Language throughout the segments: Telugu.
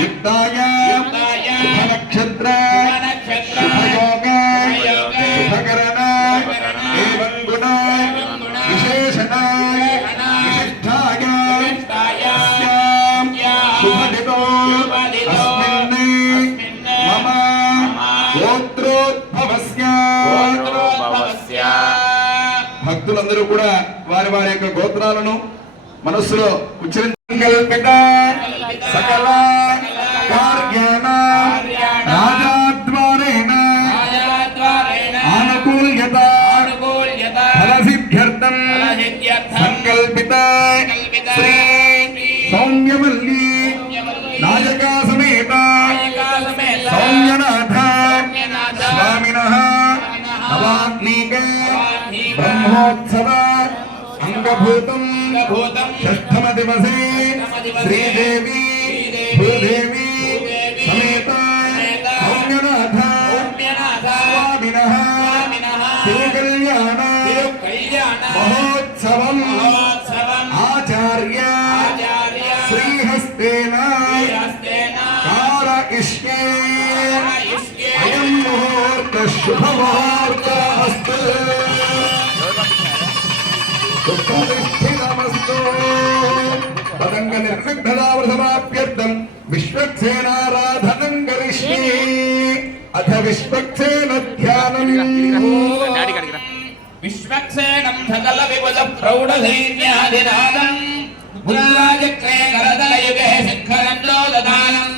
युक्ताय नक्षत्र शुभयोग शुभकरण एवं गुण विशेषण विशिष्टाय शुभदितो अस्मिन् मम గోత్రోద్భవస్య భక్తులందరూ కూడా వారి వారి యొక్క గోత్రాలను మనస్సులో ఉచ్చరించగలిగిన సకల కార్యాణ రాజాద్వారేణ ఆనుకూల్యత ఫలసిద్ధ్యర్థం సంకల్పిత శ్రీ సౌమ్యవల్లి నాయకా సమేత సౌమ్యనాథ స్వామినః నవాగ్నిక బ్రహ్మోత్సవ అంగభూతం షష్ఠమ దివసే శ్రీదేవి భూదేవి సమేత సౌమ్యనాథ స్వామినః తిరుకల్యాణ మహోత్సవం ఆచార్య శ్రీహస్తేన कारयिष्ये अयं मुहूर्तः शुभमुहूर्तमस्तु सुप्रतिष्ठितमस्तु तदङ्ग निर्विघ्नतावसमाप्यर्थं विश्वक्सेनाराधनं करिष्ये अथ विश्वक्सेन ध्यानम् विश्वक्सेनं सकल विबुध प्रौढ सैन्याधिनादम् मुद्राचक्रे करदलयुगे शिखरञ्जो ददानम्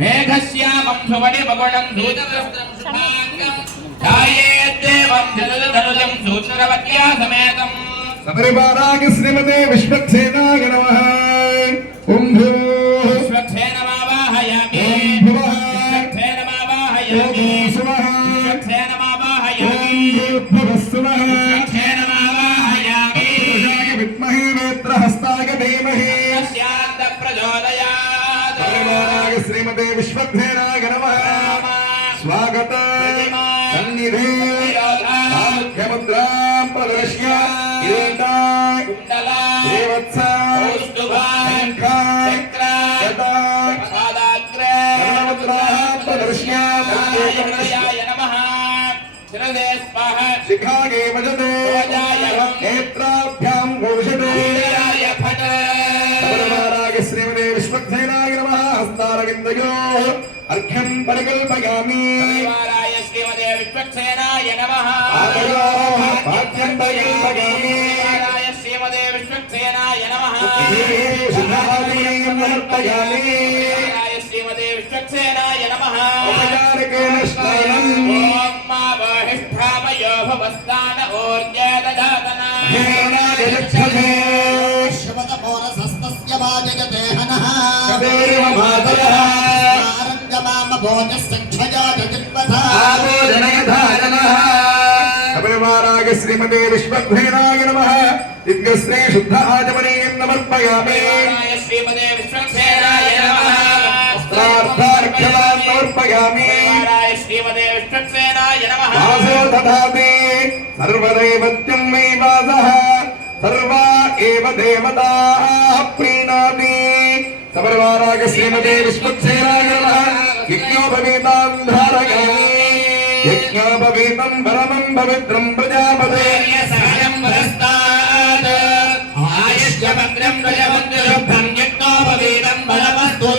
मेघश्यामं सुमणिमगुणं दूतवस्त्रं शुभाङ्गं ध्यायेद्देवं जलधनुजं सूत्रवत्या समेतम् सबरिवाराग श्रीमते विश्वक्सेनाय नमः ओम भूः विश्वक्सेनमावाहयामि विश्वक्सेनमावाहयामि विश्वक्सेनमावाहयामि विश्वक्सेनमावाहयामि विद्महे नेत्रहस्ताय धीमहि प्रचोदयात् सबरिवाराग श्रीमते विश्वक्सेनाय नमः स्वागत सन्निधे मुद्रां प्रदर्श्य कुण्डला देवत्सा कौस्तुभा शङ्खा चक्र गदा पादाग्रे मुद्राः प्रदर्श्य हृदयाय नमः शिरसे स्वाहा शिखागे भजते नेत्राभ्यां घोषते हृदयाय फट सबरिवाराग श्रीमते विश्वक्सेनाय नमः हस्तारविन्दयोः अर्घ्यं परिकल्पयामि परिवाराय श्रीमते विश्वक्सेनाय नमः भाग्यं परिकल्पयामि परिवाराय श्रीमते विश्वक्सेनाय नमः शुभादिमयं समर्पयामि परिवाराय श्रीमते विश्वक्सेनाय नमः उपचारकेन स्नानम् ॐ मा वहिष्ठामयो भवस्तान ऊर्जे ददातना हेनागच्छते श्रवतपोरसस्तस्य वाजयते हनः कदेव मातरः आरञ्जमामभोजसङ्क्षया जगन्वथा आभोजनयधारणः सबरिवाराग श्रीमते विश्वक्सेनाय नमः दिव्यश्री शुद्ध आचमनीयं समर्पयामि परिवाराय श्रीमते विश्वक्सेनाय नमः वस्त्रार्थार्घ्यं समर्पयामि परिवाराय श्रीमते विश्वक्सेनाय नमः वासो दधाति सर्वदैवत्यं मे वासः सर्वा एव देवताः प्रीणाति सबरिवाराग श्रीमते विश्वक्सेनाय नमः यज्ञोपवीतां धारयामि यज्ञोपवीतं परमं पवित्रं प्रजापते सहजं वरस्तात् आयुष्यभद्रं प्रजवन्द्रशुभ्रं यज्ञोपवीतं बलवस्तु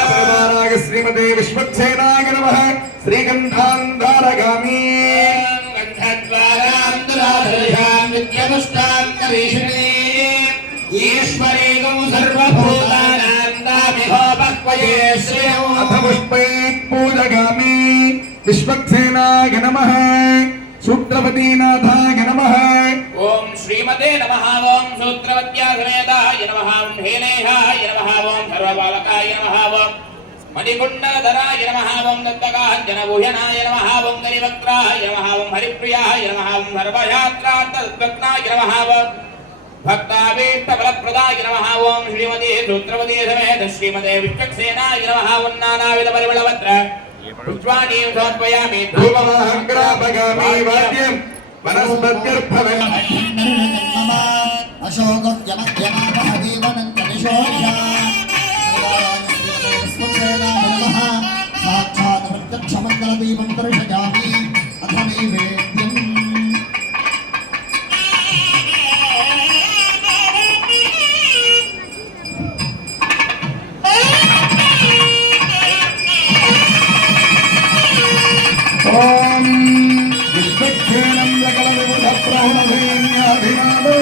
सबरिवाराग श्रीमते विश्वक्सेनाय नमः श्रीगन्धां धारयामि अथ पुष्पैः पूजयामि विश्वक्सेनाय नमः सूत्रवतीनाथाय नमः ओम श्रीमते नमः ओम सूत्रवत्या समेताय नमः ओम हेलेहाय नमः ओम सर्वबालकाय नमः ओम मणिकुण्डलधराय नमः ओम दत्तकाञ्चनभूषणाय नमः ओम कलिवक्त्राय नमः ओम हरिप्रियाय नमः ओम सर्वयात्रान्तरत्नाय नमः ओम भक्ताभीष्टफलप्रदाय नमः ओम श्रीमते सूत्रवती समेत श्रीमते विश्वक्सेनाय नमः ओम नानाविधपरिमलवत्र पुष्पाणि समर्पयामि धूपमाग्रापयामि वाद्यं वनस्पत्यर्भवम् अशोकस्य मध्यमापहदीवनं कनिशोर्या दीपं दर्शयामि अथ नैवेद्यम् ఓం విశ్వక్షేణం సకలవిధప్రహుణసైన్యాధినామో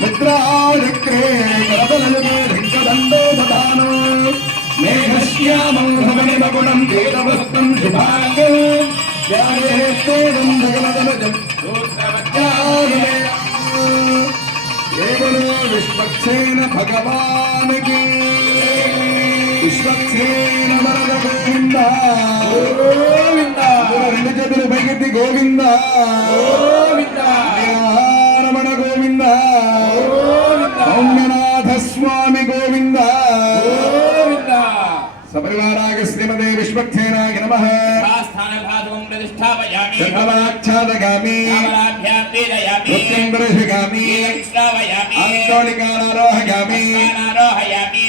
ముద్రాచక్రే కరదలయుగే లింగదండో దదానో మేఘశ్యామం భవనిమగుణం వేదవస్త్రం శుభాంగం ధ్యాయేత్తేదం సకలదనుజం దేవలో విశ్వక్షేణ భగవానికి విశ్వక్షేణ వరద గోవింద రెండు చేతులు పైకెత్తి గోవింద రమణ గోవింద సౌమ్యనాథ స్వామి గోవింద సపరివారాగ శ్రీమదే విశ్వక్షేణాయ నమః స్థానభాగం ప్రతిష్టాపయామి సర్వలాక్షాదగామి కామలాభ్యాం వేదయామి మృత్యుందర్శగామి శ్రావయామి ఆందోళికానారోహగామి ఆరోహయామి